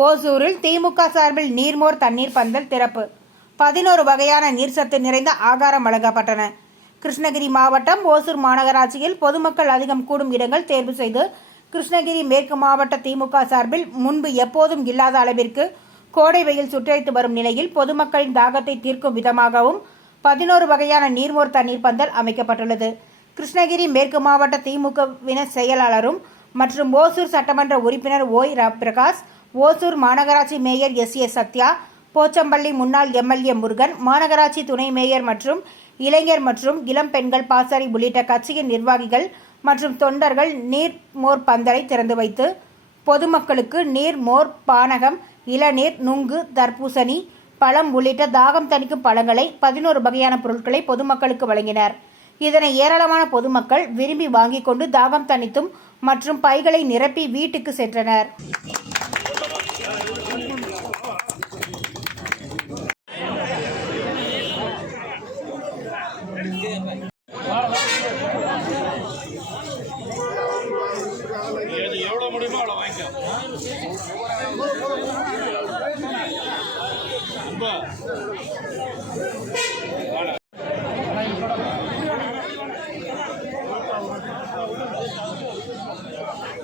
ஓசூரில் திமுக சார்பில் நீர்மோர் தண்ணீர் பந்தல் திறப்பு. பதினோரு வகையான நீர்சத்து நிறைந்த ஆகாரம் வழங்கப்பட்டன. கிருஷ்ணகிரி மாவட்டம் ஓசூர் மாநகராட்சியில் பொதுமக்கள் அதிகம் கூடும் இடங்கள் தேர்வு செய்து கிருஷ்ணகிரி மேற்கு மாவட்ட திமுக சார்பில் முன்பு எப்போதும் இல்லாத அளவிற்கு கோடை வெயில் சுட்டரித்து வரும் நிலையில் பொதுமக்களின் தாகத்தை தீர்க்கும் விதமாகவும் பதினோரு வகையான நீர்மோர் தண்ணீர் பந்தல் அமைக்கப்பட்டுள்ளது. கிருஷ்ணகிரி மேற்கு மாவட்ட திமுகவின செயலாளரும் மற்றும் ஓசூர் சட்டமன்ற உறுப்பினர் ஓய் பிரகாஷ் ஓசூர் மாநகராட்சி mayor S A Sathya Pochampalli முன்னாள் எம்எல்ஏ முருகன் மாநகராட்சி துணை மேயர் மற்றும் இளைஞர் மற்றும் இளம் பெண்கள் பாசறை உள்ளிட்ட கட்சியின் நிர்வாகிகள் மற்றும் தொண்டர்கள் நீர் மோர் பந்தலை திறந்து வைத்து பொதுமக்களுக்கு நீர் மோர் பானகம் இளநீர் நுங்கு தர்பூசணி பழம் உள்ளிட்ட தாகம் தணிக்கும் பழங்களை பதினோரு வகையான பொருட்களை பொதுமக்களுக்கு வழங்கினர். இதனை ஏராளமான பொதுமக்கள் விரும்பி வாங்கிக் கொண்டு தாகம் தணித்தும் மற்றும் பைகளை நிரப்பி வீட்டுக்கு சென்றனர். முடியுமோ அவ்வளோ வாங்கிக்கோ